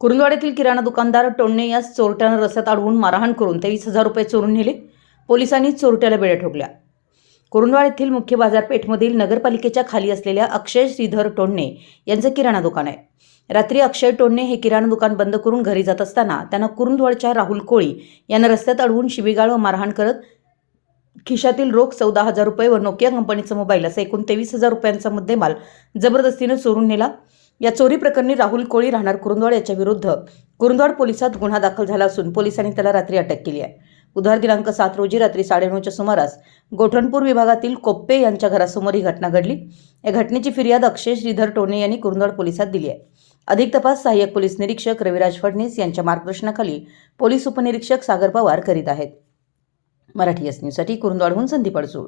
कुरुंदवाड्यातील किराणा दुकानदार टोणणे यास चोरट्यानं रस्त्यात अडवून मारहाण करून तेवीस हजार रुपये चोरून नेले. पोलिसांनी चोरट्याला बेड्या ठोकल्या. कुरुंदवाड येथील मुख्य बाजारपेठमधील नगरपालिकेच्या खाली असलेल्या अक्षय श्रीधर टोणणे यांचं किराणा दुकान आहे. रात्री अक्षय टोणणे हे किराणा दुकान बंद करून घरी जात असताना त्यांना कुरुंदवाडच्या राहुल कोळी यांना रस्त्यात अडवून शिवीगाळ व मारहाण करत खिशातील रोख चौदा हजार रुपये व नोकिया कंपनीचा मोबाईल असा एकूण तेवीस हजार रुपयांचा मुद्देमाल जबरदस्तीनं चोरून नेला. या चोरी प्रकरणी राहुल कोळी राहणार कुरुंदवाड याच्या विरुद्ध. कुरुंदवाड पोलिसात गुन्हा दाखल झाला असून पोलिसांनी त्याला रात्री अटक केली आहे. बुधवार दिनांक सात रोजी रात्री साडेनऊच्या सुमारास गोठणपूर विभागातील कोप्पे यांच्या घरासमोर ही घटना घडली. या घटनेची फिर्याद अक्षय श्रीधर टोने यांनी कुरुंदवाड पोलिसात दिली आहे. अधिक तपास सहाय्यक पोलीस निरीक्षक रविराज फडणीस यांच्या मार्गदर्शनाखाली पोलीस उपनिरीक्षक सागर पवार करीत आहेत. मराठी एस न्यूजसाठी कुरुंदवाडहून संदीप अडसूळ.